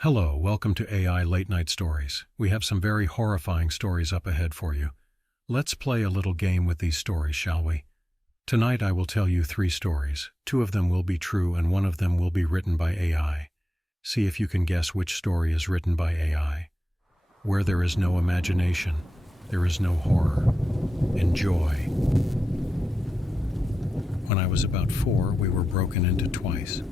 Hello, welcome to AI Late Night Stories. We have some very horrifying stories up ahead for you. Let's play a little game with these stories, shall we? Tonight I will tell you 3 stories. 2 of them will be true and 1 of them will be written by AI. See if you can guess which story is written by AI. Where there is no imagination, there is no horror. Enjoy. When I was about 4, we were broken into twice.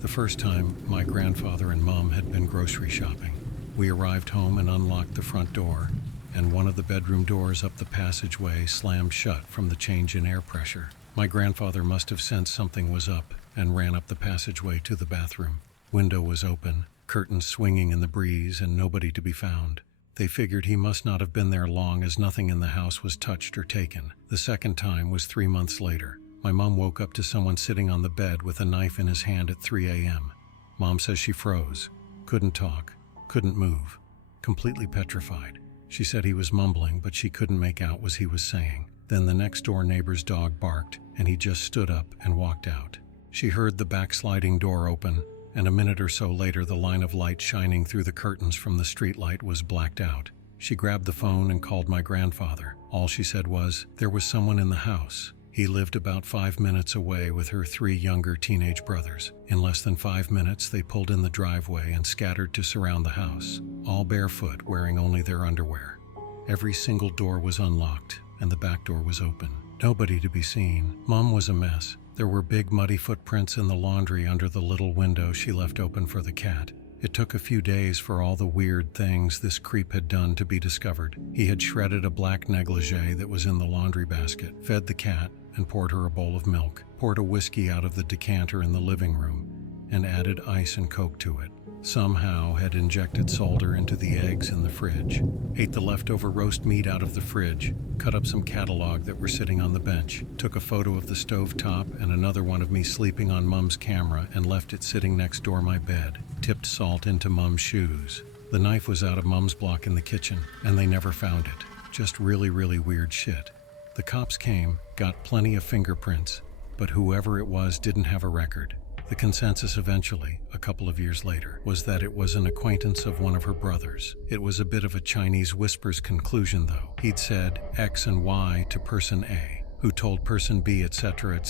The first time, my grandfather and Mom had been grocery shopping. We arrived home and unlocked the front door, and one of the bedroom doors up the passageway slammed shut from the change in air pressure. My grandfather must have sensed something was up and ran up the passageway to the bathroom. Window was open, curtains swinging in the breeze, and nobody to be found. They figured he must not have been there long as nothing in the house was touched or taken. The second time was 3 months later. My mom woke up to someone sitting on the bed with a knife in his hand at 3 a.m. Mom says she froze, couldn't talk, couldn't move, completely petrified. She said he was mumbling, but she couldn't make out what he was saying. Then the next door neighbor's dog barked, and he just stood up and walked out. She heard the backsliding door open, and a minute or so later the line of light shining through the curtains from the streetlight was blacked out. She grabbed the phone and called my grandfather. All she said was, there was someone in the house. He lived about 5 minutes away with her 3 younger teenage brothers. In less than 5 minutes, they pulled in the driveway and scattered to surround the house, all barefoot, wearing only their underwear. Every single door was unlocked, and the back door was open. Nobody to be seen. Mom was a mess. There were big muddy footprints in the laundry under the little window she left open for the cat. It took a few days for all the weird things this creep had done to be discovered. He had shredded a black negligee that was in the laundry basket, fed the cat, and poured her a bowl of milk, poured a whiskey out of the decanter in the living room, and added ice and Coke to it. Somehow had injected solder into the eggs in the fridge, ate the leftover roast meat out of the fridge, cut up some catalog that were sitting on the bench, took a photo of the stove top and another one of me sleeping on Mom's camera and left it sitting next door my bed, tipped salt into Mom's shoes. The knife was out of Mom's block in the kitchen, and they never found it. Just really weird shit. The cops came, got plenty of fingerprints, but whoever it was didn't have a record. The consensus eventually, a couple of years later, was that it was an acquaintance of one of her brothers. It was a bit of a Chinese whisper's conclusion though. He'd said X and Y to person A, who told person B, etc.,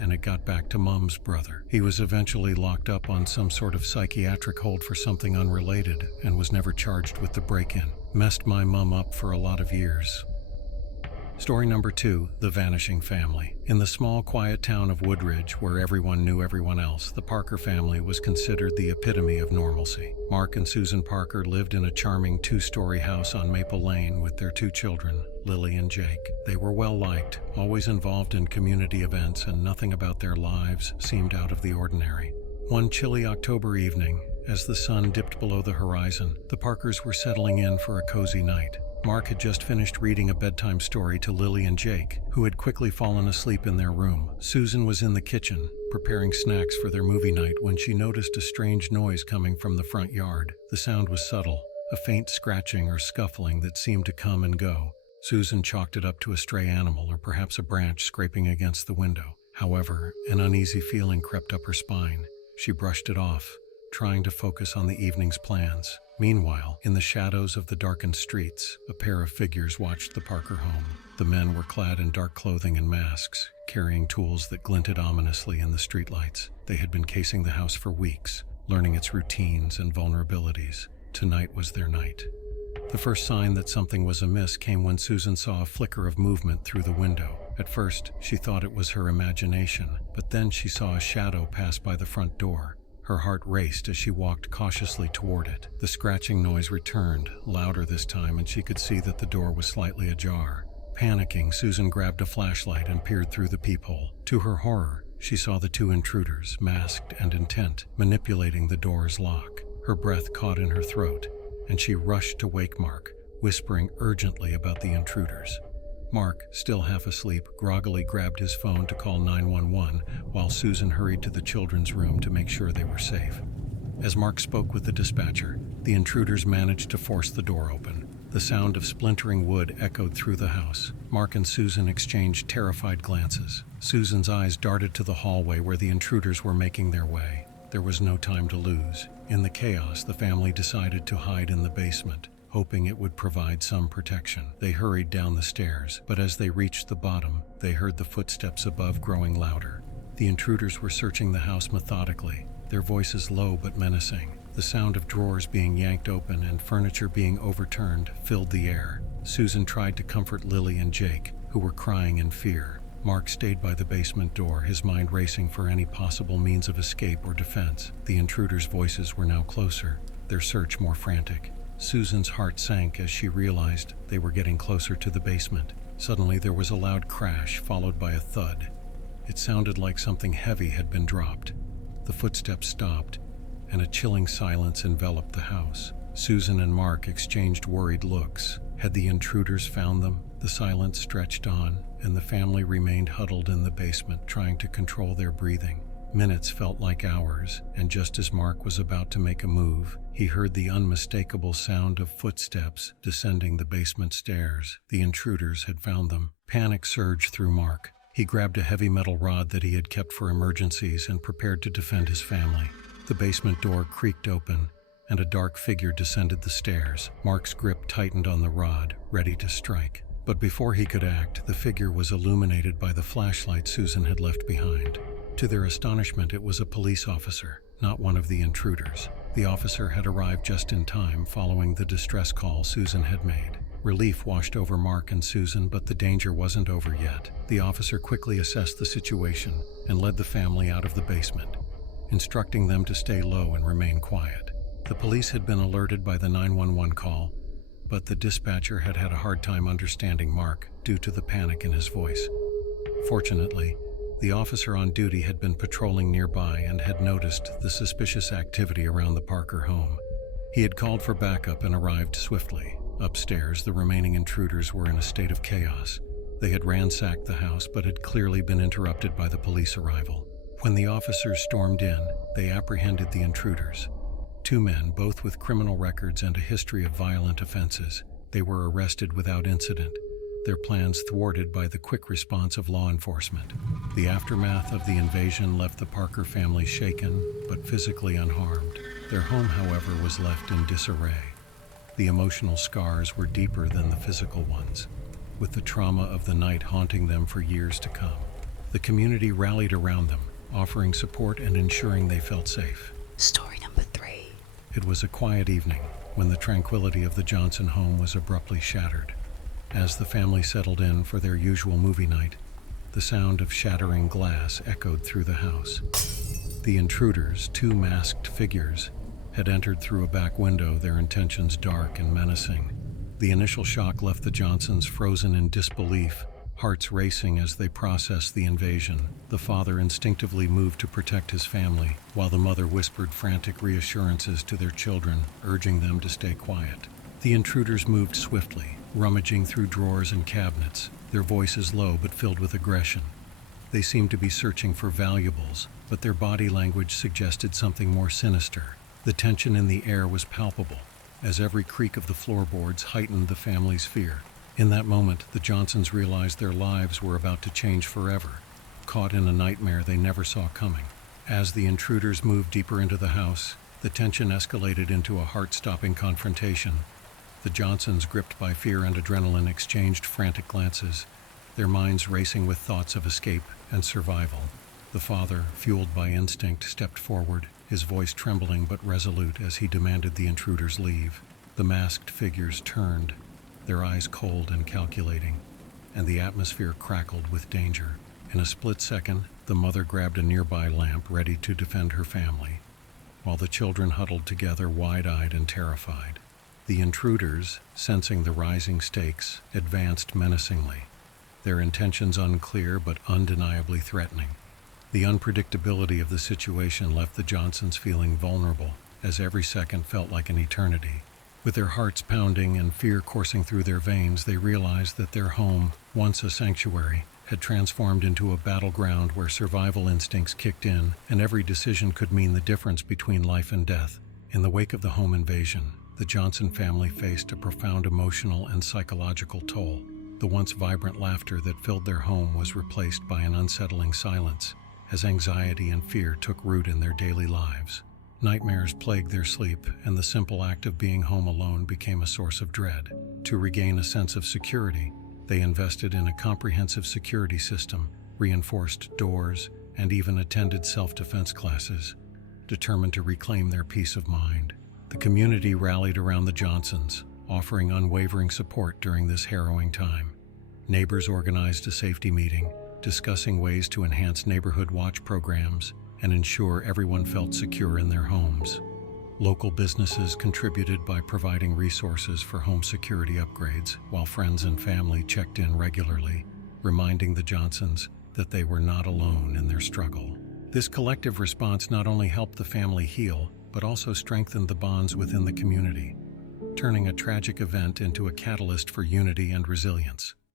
and it got back to Mom's brother. He was eventually locked up on some sort of psychiatric hold for something unrelated and was never charged with the break-in. Messed my mom up for a lot of years. Story number 2, The Vanishing Family. In the small, quiet town of Woodridge, where everyone knew everyone else, the Parker family was considered the epitome of normalcy. Mark and Susan Parker lived in a charming 2-story house on Maple Lane with their 2 children, Lily and Jake. They were well-liked, always involved in community events, and nothing about their lives seemed out of the ordinary. One chilly October evening, as the sun dipped below the horizon, the Parkers were settling in for a cozy night. Mark had just finished reading a bedtime story to Lily and Jake, who had quickly fallen asleep in their room. Susan was in the kitchen, preparing snacks for their movie night when she noticed a strange noise coming from the front yard. The sound was subtle, a faint scratching or scuffling that seemed to come and go. Susan chalked it up to a stray animal or perhaps a branch scraping against the window. However, an uneasy feeling crept up her spine. She brushed it off, trying to focus on the evening's plans. Meanwhile, in the shadows of the darkened streets, a pair of figures watched the Parker home. The men were clad in dark clothing and masks, carrying tools that glinted ominously in the streetlights. They had been casing the house for weeks, learning its routines and vulnerabilities. Tonight was their night. The first sign that something was amiss came when Susan saw a flicker of movement through the window. At first, she thought it was her imagination, but then she saw a shadow pass by the front door. Her heart raced as she walked cautiously toward it. The scratching noise returned, louder this time, and she could see that the door was slightly ajar. Panicking, Susan grabbed a flashlight and peered through the peephole. To her horror, she saw the 2 intruders, masked and intent, manipulating the door's lock. Her breath caught in her throat, and she rushed to wake Mark, whispering urgently about the intruders. Mark, still half asleep, groggily grabbed his phone to call 911 while Susan hurried to the children's room to make sure they were safe. As Mark spoke with the dispatcher, the intruders managed to force the door open. The sound of splintering wood echoed through the house. Mark and Susan exchanged terrified glances. Susan's eyes darted to the hallway where the intruders were making their way. There was no time to lose. In the chaos, the family decided to hide in the basement, hoping it would provide some protection. They hurried down the stairs, but as they reached the bottom, they heard the footsteps above growing louder. The intruders were searching the house methodically, their voices low but menacing. The sound of drawers being yanked open and furniture being overturned filled the air. Susan tried to comfort Lily and Jake, who were crying in fear. Mark stayed by the basement door, his mind racing for any possible means of escape or defense. The intruders' voices were now closer, their search more frantic. Susan's heart sank as she realized they were getting closer to the basement. Suddenly there was a loud crash, followed by a thud. It sounded like something heavy had been dropped. The footsteps stopped, and a chilling silence enveloped the house. Susan and Mark exchanged worried looks. Had the intruders found them? The silence stretched on, and the family remained huddled in the basement, trying to control their breathing. Minutes felt like hours, and just as Mark was about to make a move, he heard the unmistakable sound of footsteps descending the basement stairs. The intruders had found them. Panic surged through Mark. He grabbed a heavy metal rod that he had kept for emergencies and prepared to defend his family. The basement door creaked open, and a dark figure descended the stairs. Mark's grip tightened on the rod, ready to strike. But before he could act, the figure was illuminated by the flashlight Susan had left behind. To their astonishment, it was a police officer, not one of the intruders. The officer had arrived just in time, following the distress call Susan had made. Relief washed over Mark and Susan, but the danger wasn't over yet. The officer quickly assessed the situation and led the family out of the basement, instructing them to stay low and remain quiet. The police had been alerted by the 911 call, but the dispatcher had had a hard time understanding Mark due to the panic in his voice. Fortunately, the officer on duty had been patrolling nearby and had noticed the suspicious activity around the Parker home. He had called for backup and arrived swiftly. Upstairs, the remaining intruders were in a state of chaos. They had ransacked the house, but had clearly been interrupted by the police arrival. When the officers stormed in, they apprehended the intruders. 2 men, both with criminal records and a history of violent offenses. They were arrested without incident, their plans thwarted by the quick response of law enforcement. The aftermath of the invasion left the Parker family shaken, but physically unharmed. Their home, however, was left in disarray. The emotional scars were deeper than the physical ones, with the trauma of the night haunting them for years to come. The community rallied around them, offering support and ensuring they felt safe. Story number 3. It was a quiet evening when the tranquility of the Johnson home was abruptly shattered. As the family settled in for their usual movie night, the sound of shattering glass echoed through the house. The intruders, 2 masked figures, had entered through a back window, their intentions dark and menacing. The initial shock left the Johnsons frozen in disbelief, hearts racing as they processed the invasion. The father instinctively moved to protect his family, while the mother whispered frantic reassurances to their children, urging them to stay quiet. The intruders moved swiftly, rummaging through drawers and cabinets, their voices low but filled with aggression. They seemed to be searching for valuables, but their body language suggested something more sinister. The tension in the air was palpable, as every creak of the floorboards heightened the family's fear. In that moment, the Johnsons realized their lives were about to change forever, caught in a nightmare they never saw coming. As the intruders moved deeper into the house, the tension escalated into a heart-stopping confrontation. The Johnsons, gripped by fear and adrenaline, exchanged frantic glances, their minds racing with thoughts of escape and survival. The father, fueled by instinct, stepped forward, his voice trembling but resolute as he demanded the intruders leave. The masked figures turned, their eyes cold and calculating, and the atmosphere crackled with danger. In a split second, the mother grabbed a nearby lamp, ready to defend her family, while the children huddled together, wide-eyed and terrified. The intruders, sensing the rising stakes, advanced menacingly, their intentions unclear but undeniably threatening. The unpredictability of the situation left the Johnsons feeling vulnerable, as every second felt like an eternity. With their hearts pounding and fear coursing through their veins, they realized that their home, once a sanctuary, had transformed into a battleground where survival instincts kicked in, and every decision could mean the difference between life and death. In the wake of the home invasion, the Johnson family faced a profound emotional and psychological toll. The once vibrant laughter that filled their home was replaced by an unsettling silence, as anxiety and fear took root in their daily lives. Nightmares plagued their sleep, and the simple act of being home alone became a source of dread. To regain a sense of security, they invested in a comprehensive security system, reinforced doors, and even attended self-defense classes, determined to reclaim their peace of mind. The community rallied around the Johnsons, offering unwavering support during this harrowing time. Neighbors organized a safety meeting, discussing ways to enhance neighborhood watch programs and ensure everyone felt secure in their homes. Local businesses contributed by providing resources for home security upgrades, while friends and family checked in regularly, reminding the Johnsons that they were not alone in their struggle. This collective response not only helped the family heal, but also strengthened the bonds within the community, turning a tragic event into a catalyst for unity and resilience.